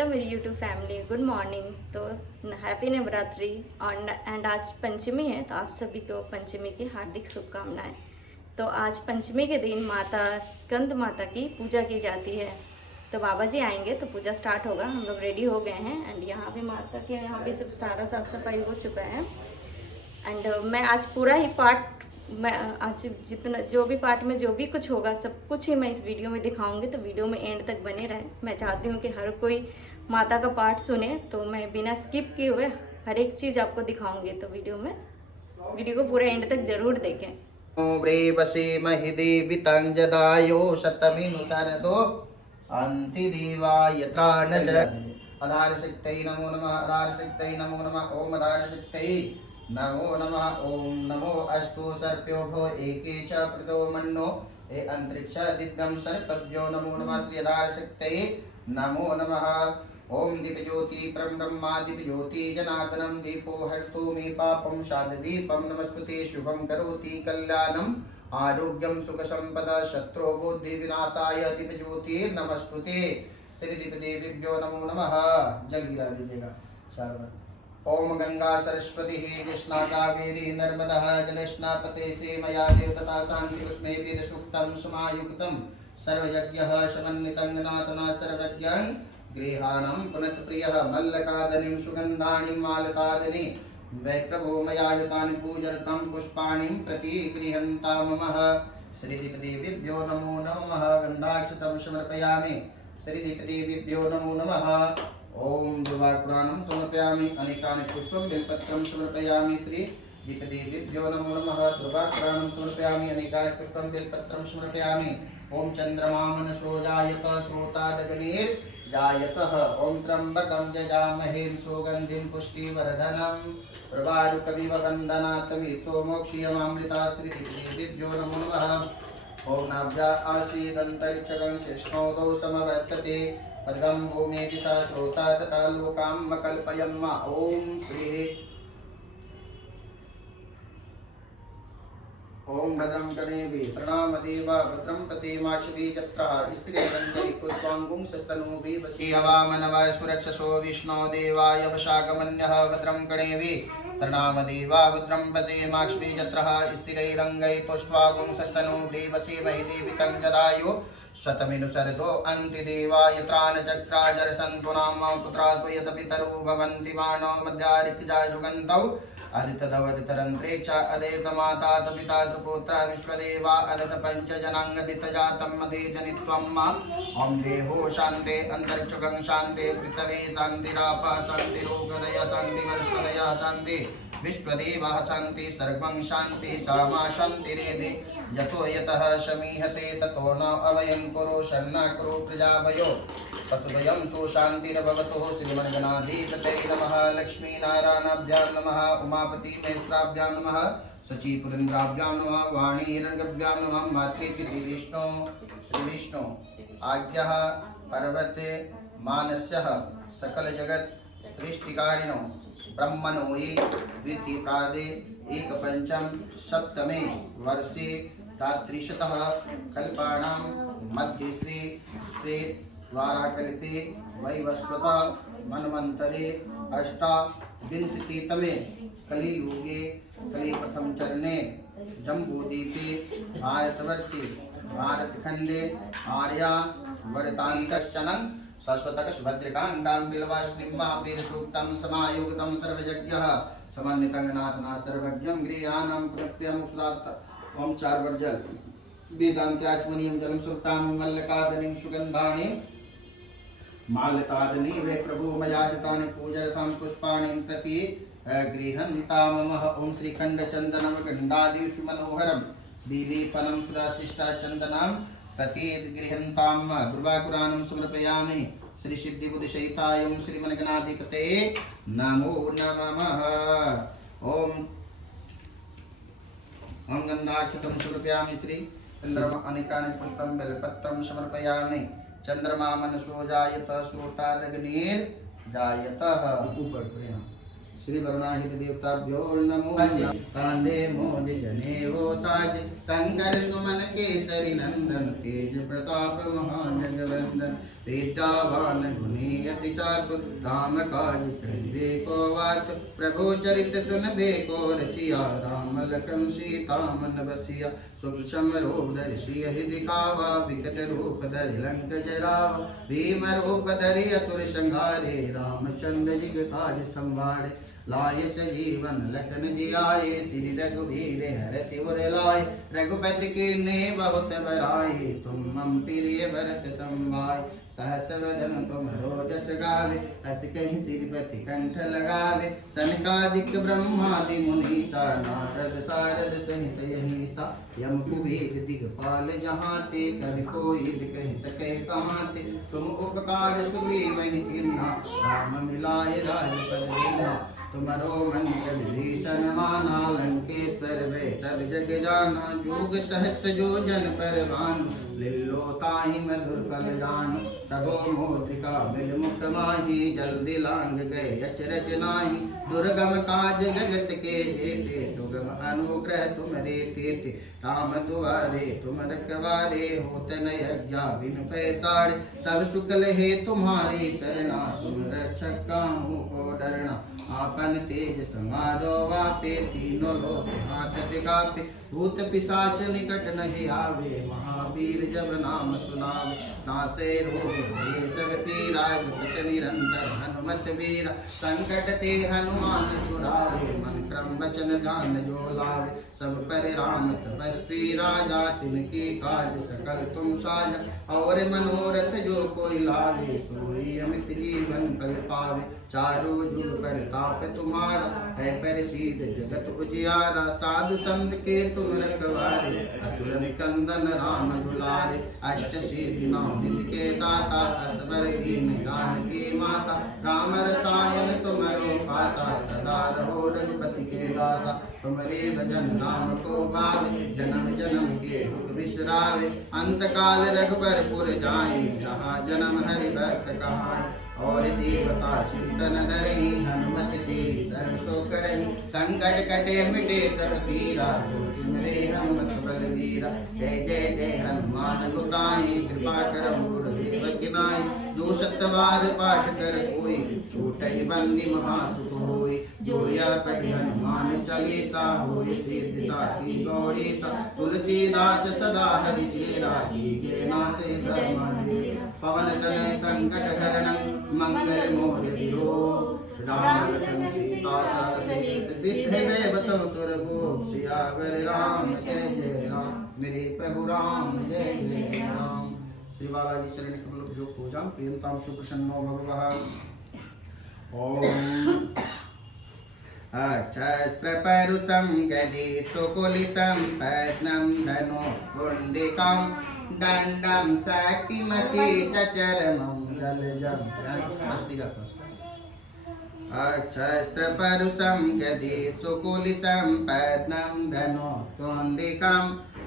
Hello मेरी YouTube family, good morning. तो happy Navratri and आज पंचमी है, तो आप सभी को पंचमी की हार्दिक शुभकामनाएं। तो आज पंचमी के दिन माता स्कंद माता की पूजा की जाती है। तो बाबा जी आएंगे तो पूजा स्टार्ट होगा। हम लोग रेडी हो गए हैं एंड यहाँ भी माता के यहाँ भी सब सारा साफ सफाई हो चुका है। एंड मैं आज पूरा ही पार्ट, मैं आज जितना जो भी पार्ट में जो भी कुछ होगा सब कुछ ही मैं इस वीडियो में दिखाऊंगी। तो वीडियो में एंड तक बने रहे। मैं चाहती हूँ कि हर कोई माता का पार्ट सुने, तो मैं बिना स्किप किए हुए हर एक चीज़ आपको दिखाऊंगी। तो वीडियो को पूरा एंड तक जरूर देखें। व्रेवसे महि देवि तंजदायो शतमिनुतरतो अन्ति देवाय त्राण च आधार शक्तये नमो नमः। आधार शक्तये नमो नमः। ओम आधार शक्तये नमो नमः। ओम नमो अस्तु सर्प्यो भो एके च प्रतो मन्नो ए अंतरिक्ष दिव्यं सर्पभ्यो नमो नमः। श्री आधार शक्तये नमो नमः। ओम दीपज्योति परम ब्रह्मा दीपज्योति जनार्दनम दीपो हर्तु मे पापम शांतिदीपम नमस्ते शुभम करोति कल्याणम आरोग्यम सुख संपदा शत्रु बुद्धि विनाशाय दीपज्योति नमस्ते। श्री दीप देवीभ्यो नमो नमः। जल गिरा दीजिएगा चार बार। ओम गंगा सरस्वती कृष्णा कावेरी नर्मदा जलस्नापते से मया देवता शांति उष्णे वेद सूक्तम समायुक्तम सर्वयज्ञः समन्वितं नातना सर्वज्ञं गृहाणं पुनत्प्रियः मल्लकादनिं सुगन्धानि मालकादनि वैप्रभो मयायुतानि पूजर्तं पुष्पाणि प्रतिगृह्णन्ताममः। श्रीदीपदेवीभ्यो नमो नमः। गन्धाक्षतं समर्पयामि। श्रीदीपदेवीभ्यो नमो नमः। ओम दुर्वापुराणं समर्पयामि। अनेकानि पुष्पं बेलपत्रं समर्पयामि। श्री दीपदेवीभ्यो नमो नमः। दुर्वापुराणं समर्पयामि। अनेकानि पुष्पं बेलपत्रं समर्पयामि। ओम चंद्रमा मनसोजायत श्रोतादग्निर्जायतः। ओम त्र्यंबकं यजामहे सुगंधिं पुष्टिवर्धनम् उर्वारुकमिव वन्दनात् मोक्षीयमामृतात्। श्रीदेवीभ्यो नमो नमः। ओम नाभ्या आसीदन्तरिक्षगं शेष्णोदौ समवर्तते पद्मं भूमि दिशा श्रोता तथा लोकां कल्पयन्म। ओम श्री ओम भद्रं कर्णेभि प्रणाम देवा भद्रं प्रतिमाक्षिभिः जत्रः स्त्रीरङ्गैः पुष्पाङ्गुं सस्तनूभिः वशी हवामनवाय सुरक्षसो विष्णो देवाय वशाकमन्यः भद्रं कर्णेभिः प्रणाम देवा भद्रं प्रतिमाक्षिभिः जत्रः स्त्रीरङ्गैः पुष्पाङ्गुं सस्तनूभिः वशी महि देवि तञ्जदायो शतमिनुसरतो अन्ति देवाय त्राणचक्राजरसन्तु नाम पुत्रासु यत पितरो भवन्ति मानो मध्यारिक्जा जुगन्तौ अदितदवदितरन्त्रे च अदेत माता तपिता सुपुत्र विश्वदेवा अदत पंचजनांगदितजातं मदे जनित्वम्। ओम देहो शान्ते अंतरिक्षगं शान्ते पृथ्वी शान्तिराप शान्तिरोगदय शान्ति वनस्पतय शान्ति विश्वदेवः शान्ति सर्वं शान्ति सामा शान्तिरेधि यतो यतः शमीहते ततो न अवयं कुरु शरणा कुरु प्रजाभयो पशुभयं सुशान्तिर्भवतु। श्रीमन्गणाधिपतये नमः। लक्ष्मीनारायणाभ्यां नमः। उमापति महेश्वराभ्यां नमः। शचीपुरेन्द्राभ्यां नमः। वाणीरङ्गभ्यां नमः। मातृपितृ विष्णु श्री विष्णु आज्ञः पर्वते मानस्यः सकल जगत सृष्टिकारिणो ब्रह्मणो ये द्वितीयप्रादे एकपञ्चम सप्तमे वर्षे तादृशतः कल्पानां मध्यस्थे श्वेत द्वाराकल्पे वैवस्वत मन्वन्तरे अष्टाविंशतितमे कलियुगे कलिप्रथम चरणे जम्बूद्वीपे भारतवर्षे भारतखण्डे आर्यावर्तान्तश्चनं शाश्वतक सुभद्रिकान्तां बिल्वाश्निम्मावेदसूक्तं समायुक्तं सर्वयज्ञः समन्वितं नाथना सर्वज्ञं गृहाणां प्रत्यं सुदात्। ओम चार बार जल। वेदांत्याचमनीयं जलं सुप्तां मल्लकादनिं सुगन्धानि मालकादनि वे प्रभु मया हितानि पूजर्थं पुष्पाणि प्रति गृह्णन्ताममः। ओम श्रीखण्डचन्दनं गण्डादिषु मनोहरं विलेपनं सुराशिष्टा चन्दनं प्रति गृह्णन्ताम्। दुर्वापुराणं समर्पयामि। श्री सिद्धिबुद्धिसहिताय श्रीमन्गणाधिपतये नमो नमः। ओम ओम गन्धाक्षतं समर्पयामि। श्री चंद्रमा अनेकानि पुष्पं बेलपत्रं समर्पयामि। चंद्रमा मनसो जायत श्रोतादग्निर्जायतः। ऊपर श्री वरुणाहित देवताभ्यो नमो कांधे मोद जनेवो साज शंकर सुमन केसरी नंदन तेज प्रताप महाजगवंदन विद्यावान गुणी अति चातुर राम काज करिबे को वात प्रभु चरित सुनबे को रसिया राम लखन सीता मन बसिया सूक्ष्म रूप धरि सियहि दिखावा विकट रूप धरि लंक जरावा भीम रूप धरि असुर संहारे रामचंद्र जी के काज संभारे लाए सजीवन लखन जियाए श्री रघुवीर हर शिवर लाए रघुपति के ने बहुत बराए तुम मम प्रिय भरत संभाय सहस वदन तुम रोजस गावे अस कहीं सिरपति कंठ लगावे सनकादिक ब्रह्मादि मुनीसा नारद सारद सहित यही यम कुबेर दिगपाल जहाते कभी कोई कह सके कहाँ ते तुम उपकार सुग्रीव वही कीर्णा राम मिलाए राजपद लीना तुम्हारो मंत्र विभीषण माना लंकेश्वर वे सब जग जाना जोग सहस्त्र जो जन पर भान लिल्लो ताहि मधुर फल जान प्रभो मोदिका मिल मुख माही जल्दी लांग गए अचरज नाही दुर्गम काज जगत के जेते सुगम अनुग्रह तुम्हारे तेते राम दुआरे तुम रखवारे होत न यज्ञा बिन पैसारे सब शुक्ल है तुम्हारी करना तुम रक्षक काहू को डरना आपन तेज समारो वापे तीनों लोक हाथ दिखाते भूत पिशाच निकट नहीं आवे महावीर जब नाम सुनावे नासे रोग भये सब पीरा जपत निरंतर हनुमत वीरा संकट ते हनुमान छुड़ावे मन क्रम वचन ध्यान जो लावे सब पर राम तपस्वी राजा तिनके काज सकल तुम साजा और मनोरथ जो कोई लावे सोई अमित जीवन फल पावे चारों जुग पर ताप तुम्हारा है प्रसिद्ध जगत उजियारा साधु संत के तुम रखवारे असुर निकंदन राम दुलारे अष्ट सिद्धि नौ निधि के दाता असवर दीन जान की माता राम रसायन तुम्हारो पाता सदा रहो रघुपति के दाता तुम्हारे भजन राम को भावे जन्म जन्म के दुख बिसरावे अंत काल रघुबरपुर जाए जहाँ जन्म हरि भक्त कहाए और देवता चिंतन धरहि हनुमत से सर्व सो करहि संकट कटे मिटे सब पीरा जो सिमरे हनुमत बलवीरा जय जय जय हनुमान गोसाई कृपा करहु गुरुदेव की नाई जो सतवार पाठ कर कोई छूटहि बंदी महासुख होई जो यह पढ़ि हनुमान चालीसा होई सिद्धिदा की गौरीसा तुलसीदास सदा हरि चेरा कीजे नाथ धर्म पवन तनय संकट हरणं मंगल मूर्ति हो राम लखन सीता सहित विद्य देवतों सुरभो सियावर राम जय जय राम मेरे प्रभु राम जय जय राम श्री बालाजी चरण कमल जो पूजा प्रियंताम सुप्रसन्नो भगवः ओम अक्षस्त्रपरुतं गदे सुकुलितं पद्मं धनो कुण्डिकां दंडम साकिमचि चचरमं जलजं अक्षस्त्रपरुषं गदे सुकुलितं पद्मं धनो कुण्डिकां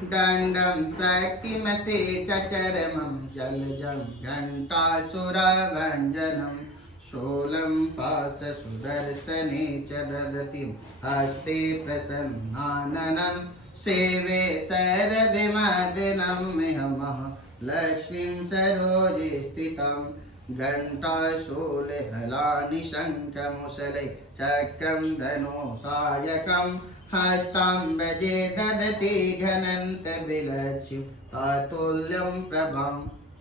दंडम साकिमचि चचरमं जलजं घंटासुरभञ्जनं शूलं पाश सुदर्शने च ददति हस्ते प्रसन्नाननं सेवे शरभिमदनं मिहमः लक्ष्मीं सरोजे स्थितां घण्टाशूलहलानि शङ्खमुसलै चक्रं धनुषायकं हस्तां भजे ददति घनन्तविलक्ष्मीं अतुल्यं प्रभां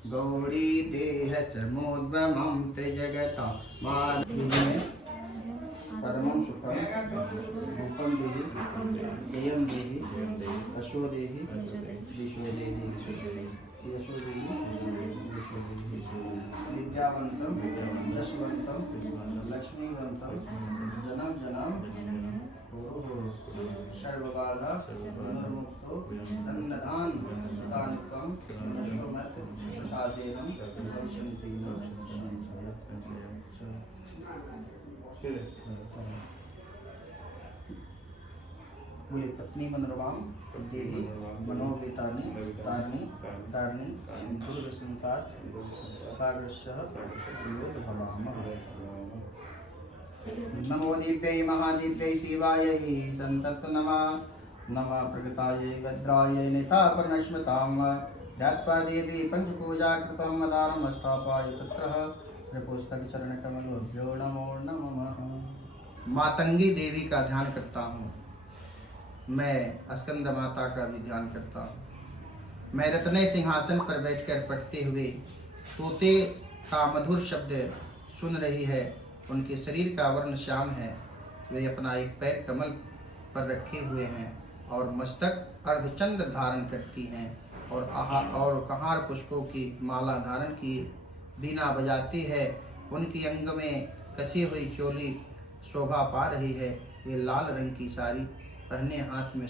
गौरी देह समुद्भवं त्रिजगता परमं सुखं रूपं देहि जयं देहि यशो देहि दिशो देहि यशो देहि विद्यावन्तं यशवन्तं लक्ष्मीवन्तं जनं जनं सर्वबाधा धनुर्मुक्तो धन्यधान सुतानुकं मनुष्योमत प्रसादेनं बोले पत्नी मनोरमां देहि मनोगीतानि तारणी तारणी दुर्ग संसार सागरस्य भवामः नमो दीप्यै महादीप्यै शिवायै संतत नमः। नमः प्रगतायै भद्रायै नेतापर्णश्मतां ध्यात्वा देवी पंचपूजा कृतं मदारं स्थापय तत्रः श्रीपुस्तक शरण कमलोभ्यो नमो नमः। मातंगी देवी का ध्यान करता हूँ, मैं स्कंद माता का भी ध्यान करता हूँ। मैं रत्ने सिंहासन पर बैठकर पढ़ते हुए तोते का मधुर शब्द सुन रही है। उनके शरीर का वर्ण श्याम है। वे अपना एक पैर कमल पर रखे हुए हैं और मस्तक अर्धचंद्र धारण करती हैं और कहार पुष्पों की माला धारण की बीना बजाती है। उनकी अंग में कसी हुई चोली शोभा पा रही है। वे लाल रंग की साड़ी पहने हाथ में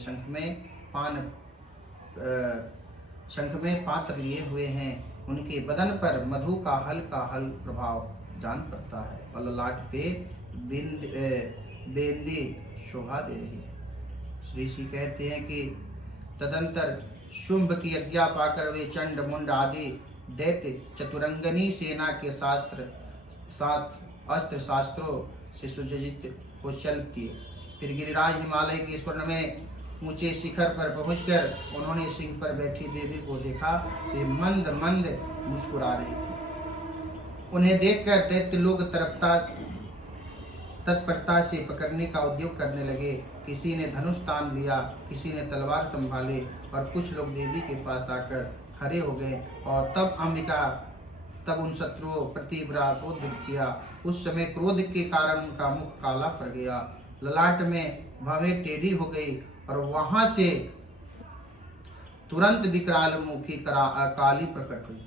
शंख में पात्र लिए हुए हैं। उनके बदन पर मधु का हल्का प्रभाव जान पड़ता है और ललाट पे बेंदी शोभा दे रही है। श्री श्री कहते हैं कि तदंतर शुंभ की आज्ञा पाकर वे चंड मुंड आदि दैत्य चतुरंगनी सेना के अस्त्र शास्त्रों से सुसज्जित हो चल दिए। फिर गिरिराज हिमालय के स्वर्ण में ऊंचे शिखर पर पहुंचकर उन्होंने सिंह पर बैठी देवी को देखा। वे मंद मंद मुस्कुरा रही थी। उन्हें देखकर दैत्य लोग तत्परता से पकड़ने का उद्योग करने लगे। किसी ने धनुष तान लिया, किसी ने तलवार संभाले और कुछ लोग देवी के पास आकर खड़े हो गए। और तब उन शत्रुओं प्रतिव्रा को युद्ध किया। उस समय क्रोध के कारण उनका मुख काला पड़ गया, ललाट में भवें टेढ़ी हो गई और वहां से तुरंत विकराल मुखी काली प्रकट हुई।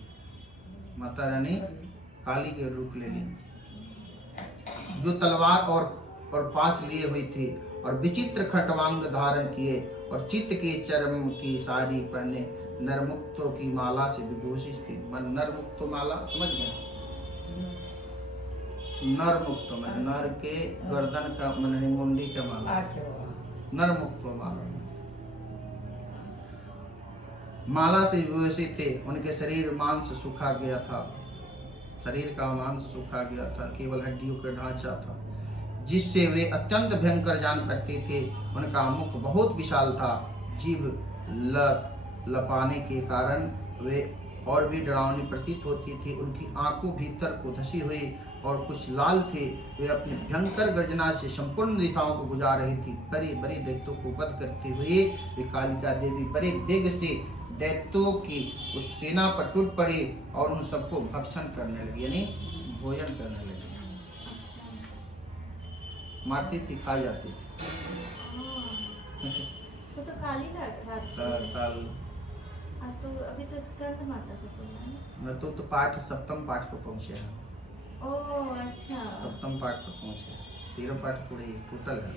माता रानी काली के रूप ले ली, जो तलवार और पास लिए हुई थी और विचित्र खटवांग धारण किए और चित्त के चरम की साड़ी पहने नरमुक्तों की माला से विभूषित थी। मन नरमुक्तो माला समझ गए? नरमुक्त में नर के गर्दन का मन मुंडी का माला, नरमुक्तो माला माला से विभूषित थे। उनके शरीर मांस सूखा गया था, शरीर का मांस सूखा गया था, केवल हड्डियों का ढांचा था, जिससे वे अत्यंत भयंकर जान पड़ते थे। उनका मुख बहुत विशाल था, जीभ लपाने के कारण वे और भी डरावनी प्रतीत होती थी। उनकी आंखों भीतर को धसी हुई और कुछ लाल थे। वे अपनी भयंकर गर्जना से संपूर्ण दिशाओं को गुजार रही थी। बड़े बड़े दैत्यों को वध करते हुए वे कालिका देवी बड़े वेग से दैत्यों की उस सेना पर टूट पड़ी और उन सबको भक्षण करने लगी, यानी भोजन करने लगी। मारती थी, खा जाती थी। वो तो काली काल तो अभी तो स्कंद माता को चलना है ना। तो पाठ सप्तम पाठ को पहुंचे हैं। ओह अच्छा, सप्तम पाठ पर पहुंचे। 13 पाठ पूरे टोटल है।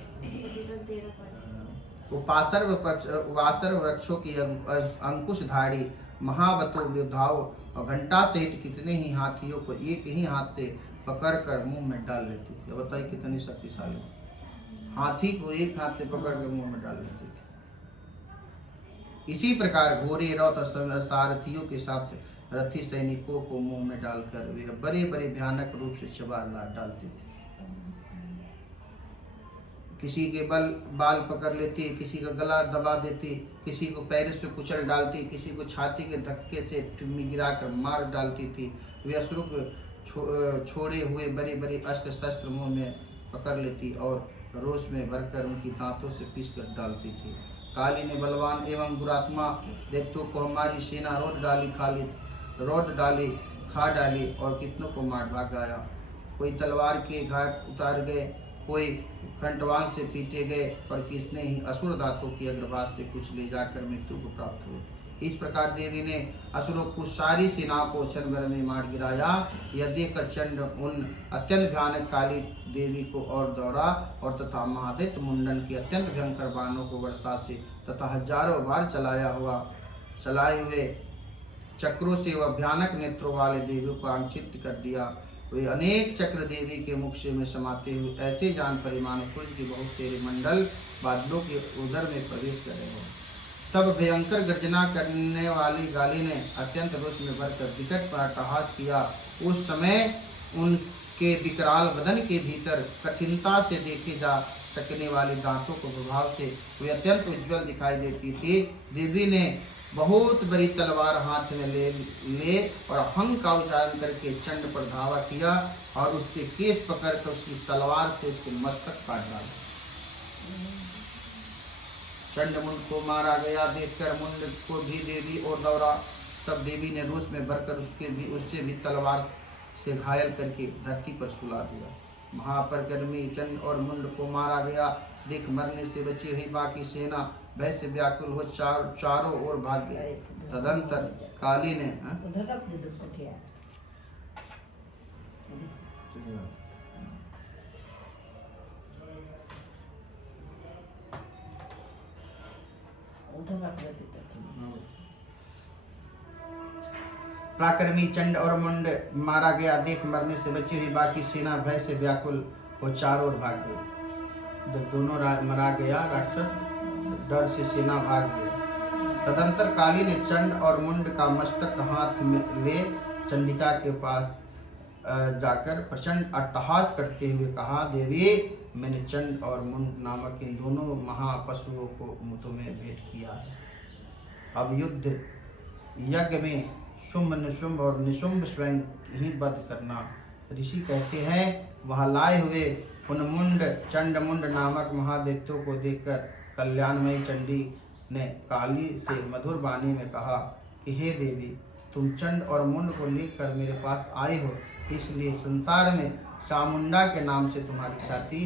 उपासर वृक्षों की अंकुशधारी महावतो योद्धाओं और घंटा सहित कितने ही हाथियों को एक ही हाथ से पकड़कर मुंह में डाल लेती थी। बताइए कितनी शक्तिशाली। हाथी को एक हाथ से पकड़कर मुंह में डाल लेती थी। इसी प्रकार घोड़े रथ और सारथियों के साथ रथी सैनिकों को मुंह में डालकर वे बड़े बड़े भयानक रूप से चबा डालते थे। किसी के बाल पकड़ लेती, किसी का गला दबा देती, किसी को पैर से कुचल डालती, किसी को छाती के धक्के से गिराकर मार डालती थी। वे असुर छोड़े हुए बड़े बड़े अस्त्र शस्त्र मुंह में पकड़ लेती और रोष में भरकर उनकी दांतों से पीस कर डालती थी। काली ने बलवान एवं दुरात्मा दैत्यों को हमारी सेना रोड डाली, खा डाली और कितनों को मार भागाया। कोई तलवार के घाट उतार गए, कोई खंडवान से पीटे गए और किसने ही असुर दांतों की अग्रभाग से कुछ ले जाकर मृत्यु को प्राप्त हुए। इस प्रकार देवी ने असुरों को सारी सेना को क्षण भर में मार गिराया। यह देखकर चंड उन अत्यंत भयानक काली देवी को और दौड़ा और तथा महादैत्य मुंडन के अत्यंत भयंकर बाणों को वर्षा से तथा हजारों बार चलाए हुए चक्रों से वह भयानक नेत्रों वाले देवी को आंचित कर दिया। वे अनेक चक्र देवी के मुख से में समाते हुए ऐसे जान परिमाण सूर्य के बहुत तेरे मंडल बादलों के उदर में प्रवेश कर रहे हो। तब भयंकर गर्जना करने वाली गाली ने अत्यंत रोष में भरकर विकट पर अट्टहास किया। उस समय के विकराल बदन के भीतर कठिनता से देखे जा सकने वाले दांतों के प्रभाव से वे अत्यंत उज्जवल दिखाई देती थी। देवी ने बहुत बड़ी तलवार हाथ में ले और हंग का उच्चारण करके चंड पर धावा किया और उसके केस पकड़कर उसकी तलवार से उसके मस्तक काट डाला। चंड मुंड को मारा गया देखकर मुंड को भी देवी और दौड़ा। तब देवी ने रोष में भरकर उससे भी तलवार से घायल करके धरती पर सुला दिया। महापरिक्रमी चंड और मुंड को मारा गया देख मरने से बची हुई बाकी सेना भय से व्याकुल हो चारों ओर भाग गई। तदंतर काली ने पराक्रमी चंड और मुंड मारा गया देख मरने से बची हुई बाकी सेना भय से व्याकुल हो चारों ओर भाग गई। जब दोनों मरा गया राक्षस डर से सेना भाग गई। तदंतर काली ने चंड और मुंड का मस्तक हाथ में ले चंडिका के पास जाकर प्रचंड अट्टहास करते हुए कहा, देवी मैंने चंड और मुंड नामक इन दोनों महापशुओं को तुम्हें भेंट किया है। अब युद्ध यज्ञ में शुंभ निशुंभ और निशुंभ स्वयं ही वध करना। ऋषि कहते हैं वह लाए हुए उन मुंड चंड मुंड नामक महादैत्यों को देखकर कल्याणमयी चंडी ने काली से मधुर वाणी में कहा कि हे देवी तुम चंड और मुंड को लेकर मेरे पास आए हो, इसलिए संसार में चामुंडा के नाम से तुम्हारी ख्याति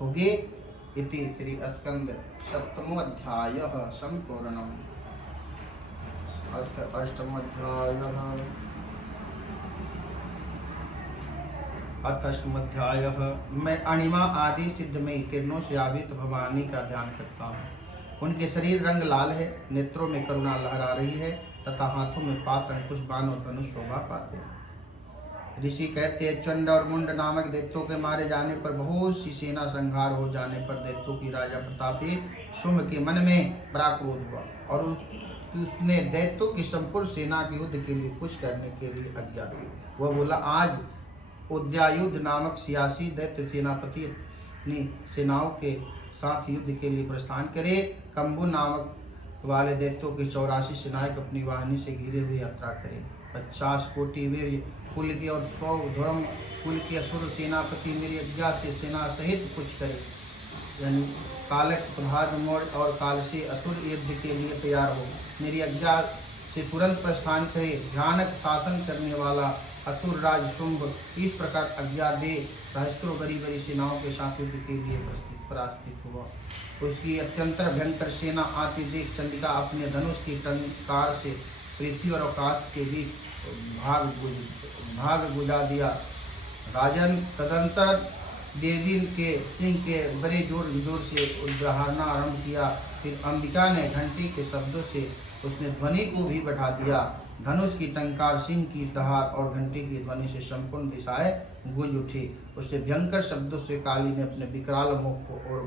होगी। इति श्री स्कंद सप्तमो अध्याय संपूर्णम। अष्टमोध्याय। मैं अणिमा आदि सिद्धमयी किरणों से आवृत भवानी का ध्यान करता हूँ। उनके शरीर रंग लाल है, नेत्रों में करुणा लहरा रही है तथा हाथों में पास अंकुश बाण और धनुष शोभा पाते हैं। ऋषि कहते हैं चंड और मुंड नामक दैत्यों के मारे जाने पर बहुत सी सेना संहार हो जाने पर दैत्यों की राजा प्रतापी शुंभ के मन में बड़ा क्रोध हुआ और उसने दैत्यों की संपूर्ण सेना के युद्ध के लिए कुछ करने के लिए आज्ञा दी। वह बोला, आज उद्यायुध नामक 86 दैत्य सेनापति अपनी सेनाओं के साथ युद्ध के लिए प्रस्थान करे। कंबु नामक वाले दैत्यों के 84 सेनाएं अपनी वाहिनी से घिरे हुए यात्रा करें। 50 कोटि वीर कुल के और 100 धर्म कुल के असुर सेनापति मेरी आज्ञा से सेना सहित कुछ करे, यानी कालक प्रभात मोड़ और काल से असुर युद्ध के लिए तैयार हो। मेरी आज्ञा से तुरंत प्रस्थान करे। भयानक शासन करने वाला असुर राज शुंभ इस प्रकार आज्ञा दे सहस्त्रों बड़ी बड़ी सेनाओं के साथ युद्ध के लिए प्रस्थित हुआ। उसकी अत्यंत भयंकर सेना आती देख चंडिका अपने धनुष की टंकार से पृथ्वी और आकाश के बीच भाग गुजा दिया। राजन तदंतर देवी के सिंह के बड़े जोर से उद्धारना आरंभ किया। फिर अंबिका ने घंटी के शब्दों से उसने ध्वनि को भी बढ़ा दिया। धनुष की टंकार, सिंह की दहाड़ और घंटी की ध्वनि से संपूर्ण दिशाएं गूंज उठी। उससे भयंकर शब्दों से काली ने अपने विकराल मुख को और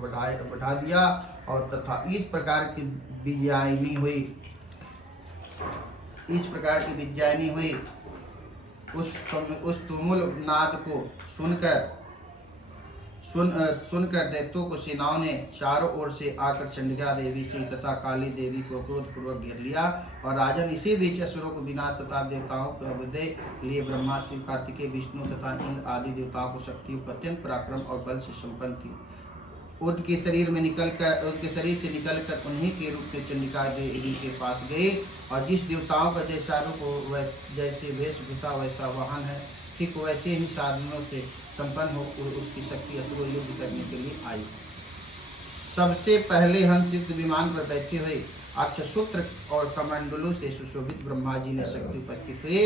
बढ़ा दिया और तथा इस प्रकार की विजयानी हुई। उस तुमुल नाद को सुनकर दैत्यों को सेनाओं ने चारों ओर से आकर चंडिका देवी से तथा काली देवी को क्रोधपूर्वक घेर लिया। और राजन इसी बीच असुरों को विनाश तथा देवताओं को अवधि लिए ब्रह्मा, शिव, कार्तिकेय, विष्णु तथा इंद्र आदि देवताओं को शक्तियों का अत्यंत पराक्रम और बल से संपन्न थी। उनके शरीर से निकलकर उन्हीं के रूप में चंडिका देवी के पास गए और जिस देवताओं का जैसा रूप जैसे वेशभूषा वैसा वाहन है, ठीक वैसे ही साधनों से संपन्न हो उसकी शक्ति असुर युद्ध करने के लिए आई। सबसे पहले हंसयुक्त विमान पर बैठे हुए अक्षसूत्र और कमंडलों से सुशोभित ब्रह्मा जी ने शक्ति उपस्थित हुए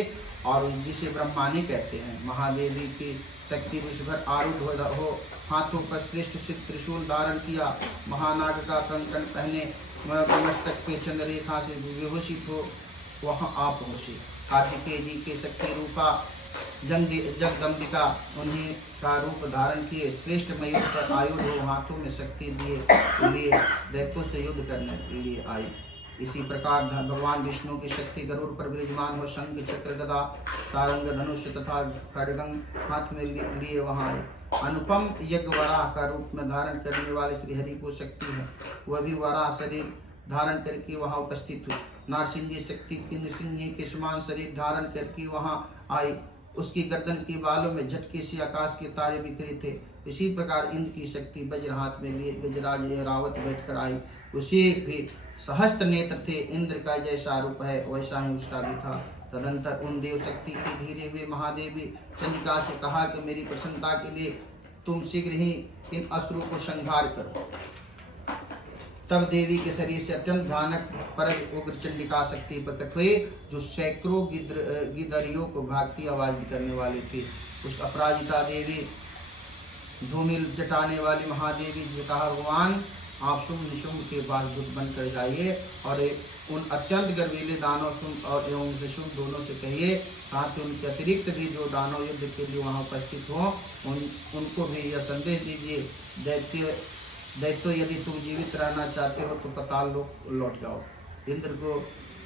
और जिसे ब्रह्मानी कहते हैं। महादेवी की शक्ति विश्वभर आरूढ़ हो, हाथों पर श्रेष्ठ सिद्ध त्रिशूल धारण किया, महानाग का कंकण पहने, मस्तक पे चंद्ररेखा से विभूषित हो, वहाँ आप पहुँचे। कार्तिकेय जी के शक्ति रूपा जगदम्बिका उन्हीं का रूप धारण किए, श्रेष्ठ मयूर पर आयुध हो, हाथों में शक्ति लिए दैत्यों से युद्ध करने के लिए आई। इसी प्रकार भगवान विष्णु की शक्ति गरुड़ पर विराजमान हो शंख चक्र गदा सारंग धनुष तथा खड्गं हाथ में लिए वहाँ आए। अनुपम यज्ञ वराह का रूप में धारण करने वाले श्री हरि को शक्ति है, वह भी वराह शरीर धारण करके वहाँ उपस्थित हुई। नारसिंह शक्ति किन्न सिंह के समान शरीर धारण करके वहाँ आई। उसकी गर्दन के बालों में झटके से आकाश के तारे बिखरे थे। इसी प्रकार इंद्र की शक्ति वज्र हाथ में लिए गजराज रावत बैठकर आई। उसे भी सहस्त्र नेत्र थे। इंद्र का जैसा रूप है वैसा ही उसका भी था। तदंतर उन देव शक्ति के धीरे हुए महादेवी चंडिका से कहा कि मेरी प्रसन्नता के लिए तुम शीघ्र ही इन असुरों को संहार करो। तब देवी के शरीर से अत्यंत भयानक परग उग्र चंडिका शक्ति प्रकट हुई, जो सैकड़ों गिदरियों को भागती आवाज करने वाली थी। उस अपराजिता देवी धूमिल जटाने वाली महादेवी जी कहा, भगवान आप शुभ निशुंभ के बाद दूत बनकर जाइए और उन अत्यंत गर्वीले दानव शुंभ और एवं निशुंभ दोनों से कहिए, साथ ही उनके अतिरिक्त भी जो दानव युद्ध के लिए वहाँ उपस्थित हों उनको भी यह संदेश दीजिए, दैत्यो यदि तुम जीवित रहना चाहते हो तो पाताल लोक लौट जाओ, इंद्र को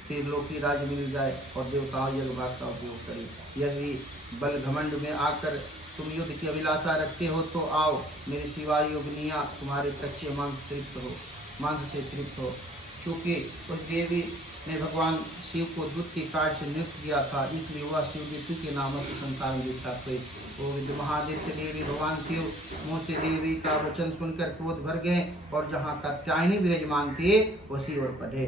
त्रिलोकी राज्य मिल जाए और देवताओं यज्ञ भाग का उपयोग करें। यदि बल घमंड में आकर तुम युद्ध की अभिलाषा रखते हो तो आओ, मेरी सिवाय योगनिया तुम्हारे कच्चे मांस से तृप्त हो। क्योंकि उस देवी ने भगवान शिव को दूत के कार्य से नियुक्त किया था, इसलिए वह शिव ऋतु के नामों से संसार में विख्यात हुई। वो महादित्य देवी भगवान शिव मुँह से देवी का वचन सुनकर क्रोध भर गए और जहाँ कात्यायनी विराजमान थे उसी ओर बढ़े।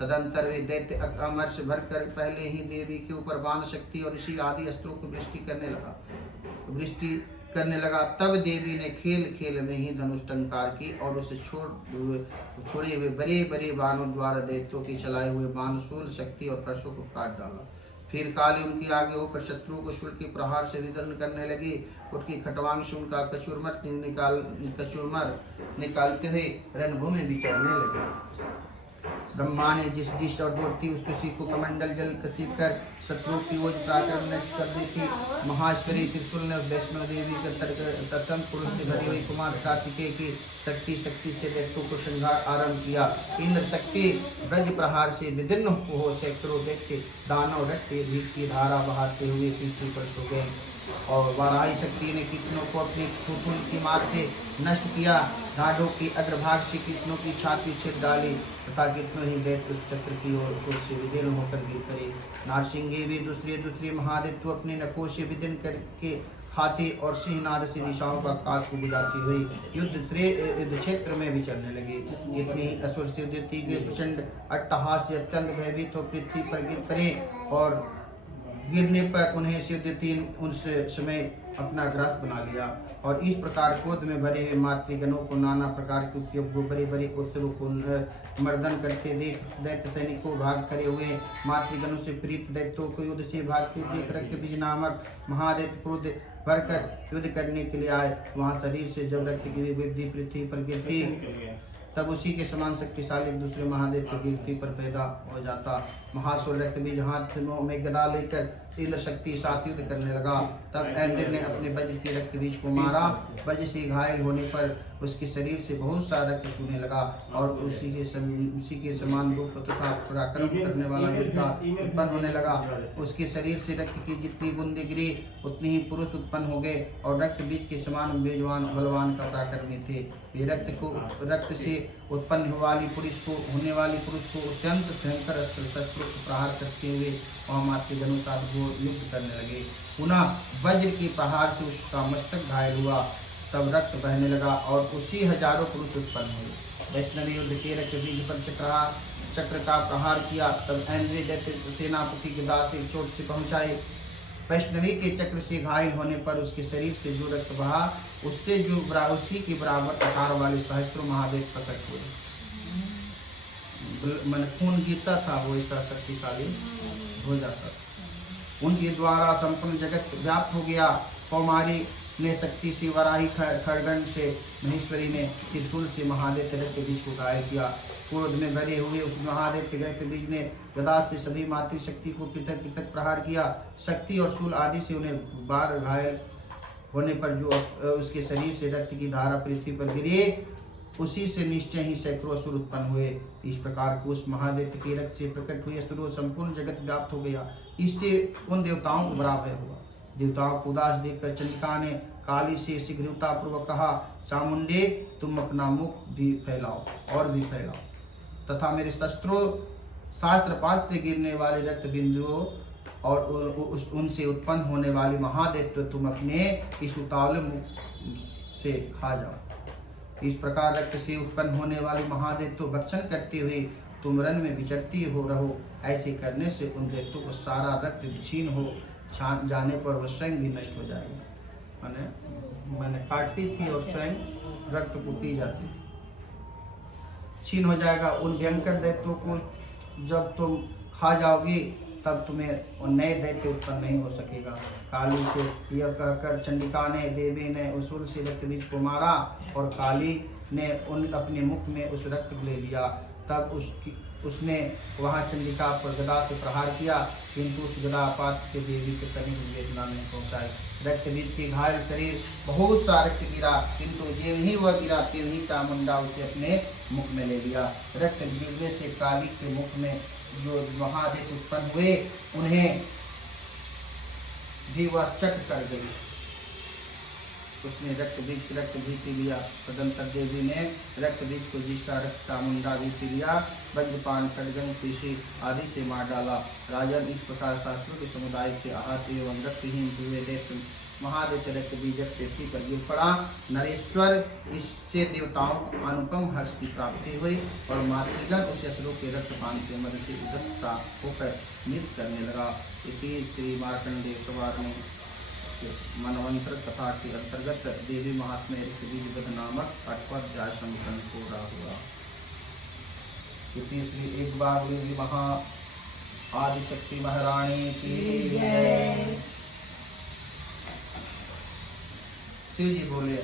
तदंतर वे दैत्य अमर्ष भरकर पहले ही देवी के ऊपर बाण शक्ति और ऋषि आदि अस्त्रों को वृष्टि करने लगा। तब देवी ने खेल खेल में ही धनुष टंकार की और उसे छोड़े हुए बड़े बड़े बाणों द्वारा दैत्यों के चलाए हुए बाण शूल शक्ति और परशों को काट डाला। फिर काली उनके आगे होकर शत्रुओं को शूल के प्रहार से विदर्ण करने लगी। उसकी खटवांग से उनका कचुरमर निकालते हुए रणभूमि विचरने लगे। ब्रह्मा ने जिस दिश और दौड़ती उस तुलसी को कमंडल जल कसीर कर शत्रुओं की ओर उतारकर नष्ट कर दी थी। महाश्वरी त्रिशूल ने वैष्णव देवी के तत्म पुरुष से भरी हुई कुमार कार्तिकेय की शक्ति से दैत्यों को संहार आरंभ किया। इंद्र शक्ति ब्रज प्रहार से विदीर्ण हो सैकड़ों दैत्य दानव रक्त की धारा बहाते हुए पृथ्वी पर सो गए और वाराही शक्ति ने कितनों को अपनी फुफुल की मार से नष्ट किया। ढाढ़ों की अग्रभाग से कितनों की छाती छेद डाली तथा कितनों ही दैत्य उस चक्र की ओर चोट से विदीर्ण होकर गिर पड़े। नारसिंह भी दूसरे महादैत्य अपने नखों से विदीर्ण करके हाथी और सिंहनाद से दिशाओं का काश को बुझाती हुई युद्ध क्षेत्र में विचरने लगे। इतनी असुर से उदित प्रचंड अट्टहास से अत्यंत भयभीत हो पृथ्वी पर गिर पड़े और गिरने पर उन्हें सिद्धतीन उस समय अपना ग्रास बना लिया और इस प्रकार क्रोध में भरे हुए मातृगणों को नाना प्रकार के उपयोग बड़े बड़े उत्सवों को मर्दन करते देख दैत्य सैनिकों भाग करे हुए मातृगणों से प्रीत दैत्यों को युद्ध से भागते देख रक्तबीज नामक महादैत्य क्रोध भरकर युद्ध करने के लिए आए। वहाँ शरीर से जब रक्त की वृद्धि पृथ्वी पर गिरती तब उसी के समान शक्तिशाली दूसरे महादेव की गिरती पर पैदा हो जाता। महासुर रक्तबीज हाथ में गदा लेकर इंद्र शक्ति साथ युद्ध करने लगा। तब इंद्र ने अपने वज्र के रक्तबीज को मारा। वज्र से घायल होने पर उसके शरीर से बहुत सा रक्त छूने लगा और उसी के समान रूप तथा पराक्रम करने वाला योद्धा उत्पन्न होने लगा। उसके शरीर से रक्त की जितनी बूंदें गिरी उतनी ही पुरुष उत्पन्न हो गए और रक्त बीज के समान बेजवान बलवान का पराक्रमी थे। वे रक्त से उत्पन्न होने वाली पुरुष को अत्यंत भयंकर शस्त्रों को प्रहार करते हुए वहाँ के अनुसार वो युद्ध करने लगे। पुनः वज्र के प्रहार से उसका मस्तक घायल हुआ। तब रक्त बहने लगा और उसी हजारों पुरुष उत्पन्न हुए। वैष्णवी युद्ध के रक्तबीज पर चक्र का प्रहार किया। तब ऐन्द्रिय दैत्य सेनापति के दास एक चोट से पहुंचाए। वैष्णवी के चक्र से घायल होने पर उसके शरीर से जो रक्त बहा उसी के बराबर आकार वाले सहस्त्रों महादेव प्रकट हुए। मन खून गिरता था वो ऐसा शक्तिशाली हो जाता था। उनके द्वारा संपूर्ण जगत व्याप्त हो गया। कौमारी ने शक्ति से वराही खड़गन से महेश्वरी ने त्रिशूल से महादेव के बीज को घायल किया। क्रोध में भरे हुए उस महादेव के बीज ने गदा से सभी मातृशक्ति को पृथक पृथक प्रहार किया। शक्ति और शूल आदि से उन्हें बार घायल होने पर जो उसके शरीर से रक्त की धारा पृथ्वी पर गिरी उसी से निश्चय ही सैकड़ों असुर उत्पन्न हुए। इस प्रकार के उस महादेव के रक्त से प्रकट हुए असुर संपूर्ण जगत व्याप्त हो गया। इससे उन देवताओं को बड़ा भय हुआ। देवताओं को उदास देखकर चंडिका ने काली से शीघ्रता पूर्वक कहा, चामुंडे तुम अपना मुख भी फैलाओ और भी फैलाओ तथा मेरे शास्त्रपात से गिरने वाले रक्त बिंदुओं और उनसे उत्पन्न होने वाले महादेव तुम अपने इस उतावले मुख से खा जाओ। इस प्रकार रक्त से उत्पन्न होने वाले महादेव तो भक्षण करते हुए तुम रन में विचरती हो रहो। ऐसे करने से उन दैत्यों को सारा रक्त छीन हो जाने पर वह स्वयं भी नष्ट हो जाएगी। मैंने काटती थी और स्वयं रक्त को पी जाती थी, छीन हो जाएगा। उन भयंकर दैत्यों को जब तुम खा जाओगी तब तुम्हें नए दैत्य उत्पन्न नहीं हो सकेगा। काली से यह कहकर चंडिका ने देवी ने उसूल से रक्त बीज को मारा और काली ने अपने मुख में उस रक्त को ले लिया। तब उसने वहां चंडिका पर गदा से प्रहार किया, किंतु उस गदापात के देवी के कभी वेदना नहीं पहुंचाई। रक्त बीज के घायल शरीर बहुत सा रक्त गिरा, किंतु जेव ही वह गिरा त्यों ही चामुंडा उसे अपने मुख में ले लिया। रक्त गिरने से काली के मुख में जो महादेव उत्पन्न हुए उन्हें भी वह चट कर गई। उसने रक्त बीज पी लिया। तदंतर देवी ने रक्त बीज को जिसका रक्त चामुंडा भी पी लिया, वज्रपान खड्गन पीसी आदि से मार डाला। राजन इस प्रकार शास्त्रों के समुदाय के आहत एवं रक्तहीन हुए दैत्य महादेव रक्त बीज पृथ्वी पर गिर पड़ा। नरेश्वर इससे देवताओं को अनुपम हर्ष की प्राप्ति हुई और मातृगण उस असुरों के रक्तपान के मद से उदत्ता होकर नृत्य करने लगा। इति श्री मार्कंडेय पुराण मनवंतर कथा के अंतर्गत देवी महात्म्य रक्त बीज वध नामक 8वां अध्याय संपन्न पूरा हुआ। इति श्री एक बार देवी महा आदिशक्ति महारानी की जय। शिव जी बोले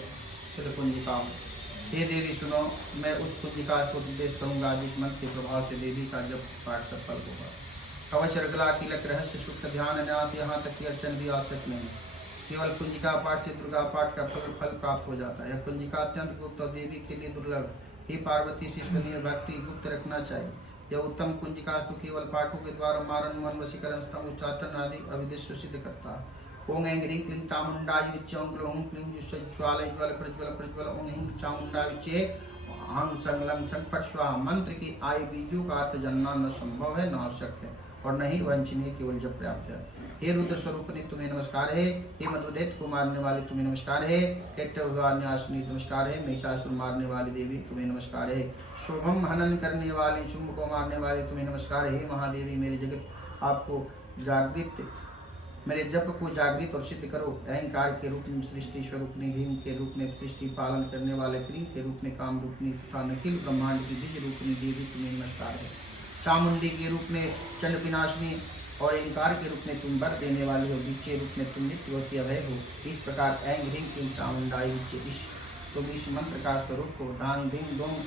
श्री कुंजिका, हे देवी सुनो, मैं उस कुंजिका को उपदेश करूंगा जिस मंत्र के प्रभाव से देवी का जब पाठ सफल होगा। कवच रगला कीलक रहस्य सुख ध्यान न्यास यहाँ तक कि अर्चन भी आवश्यक नहीं। केवल कुंजिका पाठ से दुर्गा पाठ का फल प्राप्त हो जाता है। यह कुंजिका अत्यंत गुप्त और देवी के लिए दुर्लभ। हे पार्वती, शिष्य भक्ति गुप्त रखना चाहिए। यह उत्तम कुंजिका तो केवल पाठों के द्वारा मारण मन वशीकरण स्तंभ उच्चाटन आदि अविदिष्ट सिद्ध करता है। ओं ऐं ह्रीं क्लीं चामुंडाय विच्चे ओं ग्लौं क्लीं ज्वाल ज्वाल प्रज्वल प्रज्वल ओं ह्रीं चामुंडाय विच्चे अहं संगलं छटपट स्वाहा। मंत्र की आय बीजों का अर्थ जानना न संभव है न आवश्यक है और न ही वांछनीय, केवल जब पर्याप्त है। हे रुद्र स्वरूपिणी तुम्हें नमस्कार है। हे मधुदैत्य को मारने वाली तुम्हें नमस्कार है। कैटभवान्यासिनी नमस्कार है। महिषासुर मारने वाली देवी तुम्हें नमस्कार है। शोभम हनन करने वाली शुंभ को मारने वाली तुम्हें नमस्कार है। हे महादेवी, मेरे जगत आपको जागृत मेरे जप को जागृत और सिद्ध करो। अहंकार के रूप में सृष्टि स्वरूपनी, भीम के रूप में सृष्टि पालन करने वाले, क्रीम के रूप में काम रूपनी तथा निखिल ब्रह्मांड की बीज रूपनी देवी तुम्हें नमस्कार है। चामुंडी के रूप में चंड विनाशिनी और अहंकार के रूप में तुम वर देने वाली हो। बीचे रूप में तुम नित्य अभय हो। इस प्रकार ऐं ह्रीं क्लीं चामुंडाई तुम इस मंत्र का स्वरूप हो। धांग धिंग दोंग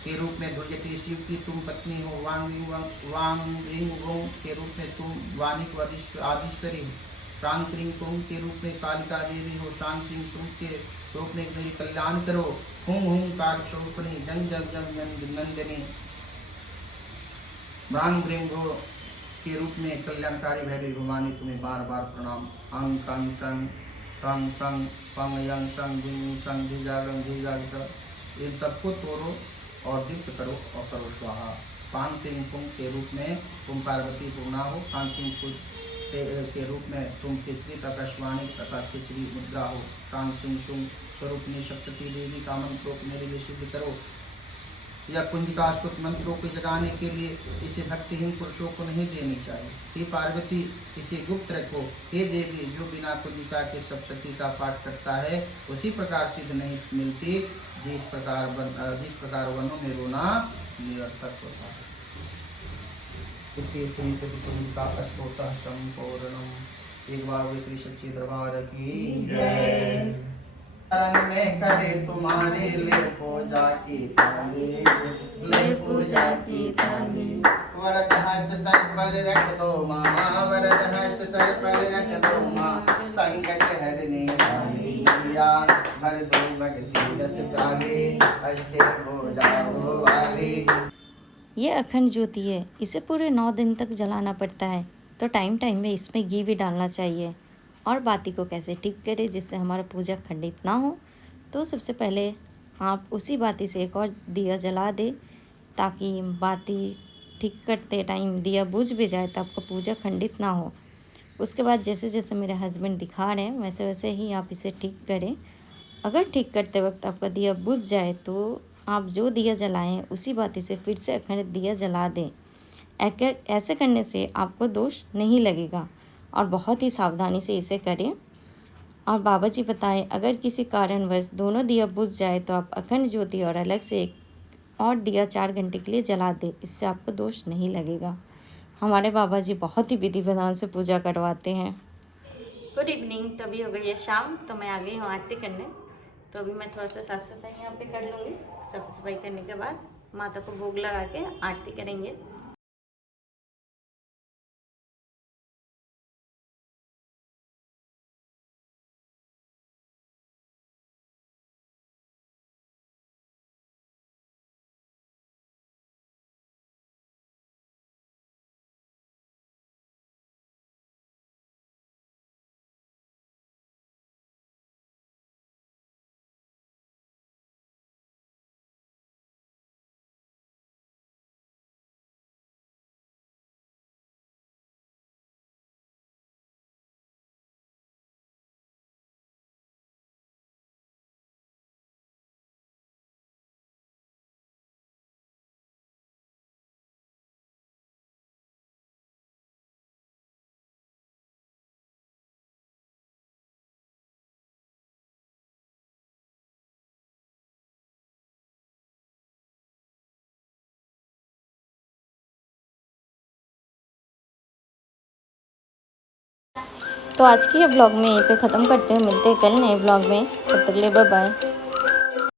के रूप में दुर्जटी शिव की तुम पत्नी हो। वांग ह्रीं गों के रूप में तुम वानिक आदिश्वरी हो। प्रांग क्रीं तुम के रूप में कालिका देवी हो। सांग सिंह तुम के रूप में मेरी कल्याण करो। हुं हुं कार स्वरूपणी जंग जग जग नंदिनी। ब्रांग ब्रिंगो के रूप में कल्याणकारी भैरवी भवानी तुम्हें बार बार प्रणाम। अंग कंग संग कंग संग पंग यंग संग जिंग संग धिजागं धिजाग इन सबको तोड़ो और दीप्त करो और करो स्वाहा। पान सिंह कुंभ के रूप में तुम पार्वती पूर्णा हो। कान सिंह के रूप में तुम खिचड़ी आकाशवाणी तथा खिचड़ी मुद्रा हो। कांग सिंह तुम स्वरूपनी सप्तती देवी का मंत्रों को मेरे लिए सिद्ध करो। या कुंजिका स्तुत मंत्रों को जगाने के लिए इसे भक्तिहीन पुरुषों को नहीं देनी चाहिए। हे पार्वती, इसे गुप्त रखो। हे देवी, जो बिना कुंजिका के सप्तती का पाठ करता है उसी प्रकार सिद्ध नहीं मिलती जिस प्रकार वनों में रोना निरर्थक होता है। एक बार वे सच्ची दरबार की जय। शरण में करे तुम्हारे ले पूजा की थाली, ले पूजा की थाली। वरद हस्त सर पर रख दो माँ, वरद हस्त सर पर रख दो माँ। संकट हरने वाली मैया, भर दो भक्ति रस प्याले। अष्टे ये अखंड ज्योति है, इसे पूरे 9 दिन तक जलाना पड़ता है। तो टाइम टाइम में इसमें घी भी डालना चाहिए। और बाती को कैसे ठीक करें जिससे हमारा पूजा खंडित ना हो, तो सबसे पहले आप उसी बाती से एक और दिया जला दें, ताकि बाती ठीक करते टाइम दिया बुझ भी जाए तो आपका पूजा खंडित ना हो। उसके बाद जैसे जैसे मेरे हस्बैंड दिखा रहे हैं वैसे वैसे ही आप इसे ठीक करें। अगर ठीक करते वक्त आपका दिया बुझ जाए तो आप जो दिया जलाएं उसी बाती से फिर से अखंड दिया जला दें। ऐसे करने से आपको दोष नहीं लगेगा और बहुत ही सावधानी से इसे करें। और बाबा जी बताएं, अगर किसी कारणवश दोनों दिया बुझ जाए तो आप अखंड ज्योति और अलग से एक और दिया 4 घंटे के लिए जला दें, इससे आपको दोष नहीं लगेगा। हमारे बाबा जी बहुत ही विधि विधान से पूजा करवाते हैं। Good evening. तो अभी हो गई है शाम, तो मैं आ गई हूँ आरती करने। तो अभी मैं थोड़ा सा साफ़ सफाई यहाँ पे कर लूँगी। साफ़ सफाई करने के बाद माता को भोग लगा के आरती करेंगे। तो आज की ये व्लॉग में यहीं पे ख़त्म करते हैं। मिलते हैं कल नए व्लॉग में। तब तक के लिए बाय बाय।